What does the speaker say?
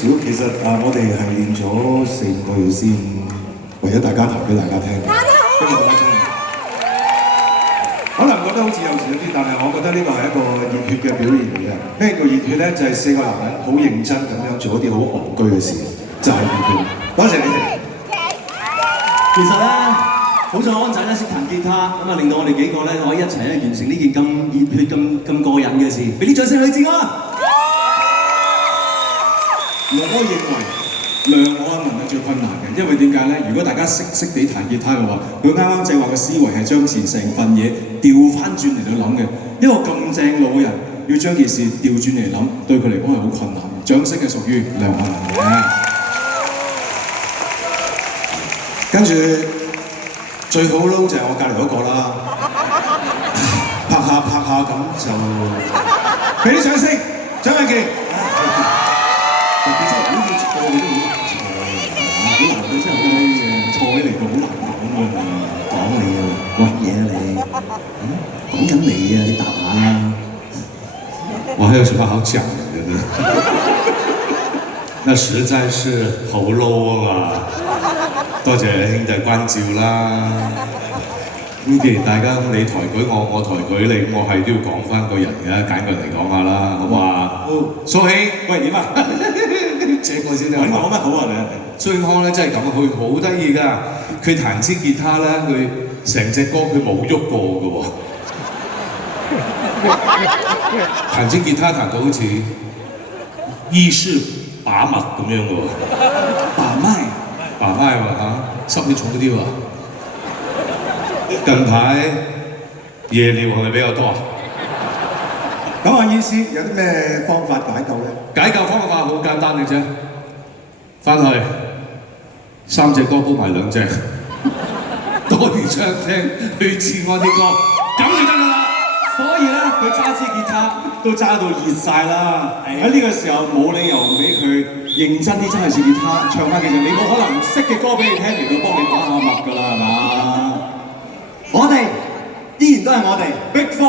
少，其實我哋係練咗4-5個月先，為咗大家彈俾大家聽。因為大家真係可能覺得好似幼稚一啲，但係我覺得呢個係一個熱血嘅表現嚟嘅。咩叫熱血咧？就係4個男人好認真咁樣做一啲好戇居嘅事，就係熱血。多謝你哋。其實咧，好彩安仔咧識彈吉他，咁啊令到我哋幾個咧可以一齊咧完成呢件咁熱血、咁過癮嘅事。俾啲掌聲許志安。我認為亮我一問係最困難嘅，因為點解咧？如果大家識地彈吉他嘅話，佢啱啱正話嘅思維係將成份嘢調翻轉嚟到諗嘅。一個咁正路嘅人，要將件事調轉嚟諗，對佢嚟講係好困難。掌聲係屬於亮我嘅。跟住最好撈就係我隔離嗰個啦，拍下咁就俾啲掌聲，張偉傑。其實好似錯嘅都好難嘅，真係呢嘢錯起嚟到好難講嘅。講你啊，喂嘢啊你，講緊你啊，你答下啦。我還有什麼好講的呢？那實在是好 low 啊！多謝兄弟關照啦。咁既然大家你抬舉我，我抬舉你，我係都要講翻個人嘅，揀個人嚟講下啦，好嘛？蘇希，喂點啊？這個先揾我乜好啊你？蘇永康咧真係咁，佢好得意㗎。佢彈支吉他咧，佢成隻歌佢冇喐過㗎喎。彈支吉他彈到好似意識把脈咁樣嘅喎。把脈喎嚇，濕氣重嗰啲喎。近排夜尿係咪比較多啊？咁我意思有啲咩方法解救咧？解救方法好簡單嘅啫，翻去3隻歌煲埋2隻，多啲唱聽許志安啲歌，咁就得㗎啦。所以咧，佢揸支吉他都揸到熱晒啦。喺呢個時候冇理由唔俾佢認真啲真係試吉他唱翻幾隻你冇可能唔識嘅歌俾你聽嚟到幫你把下脈㗎啦，係嘛？我哋依然都係我哋。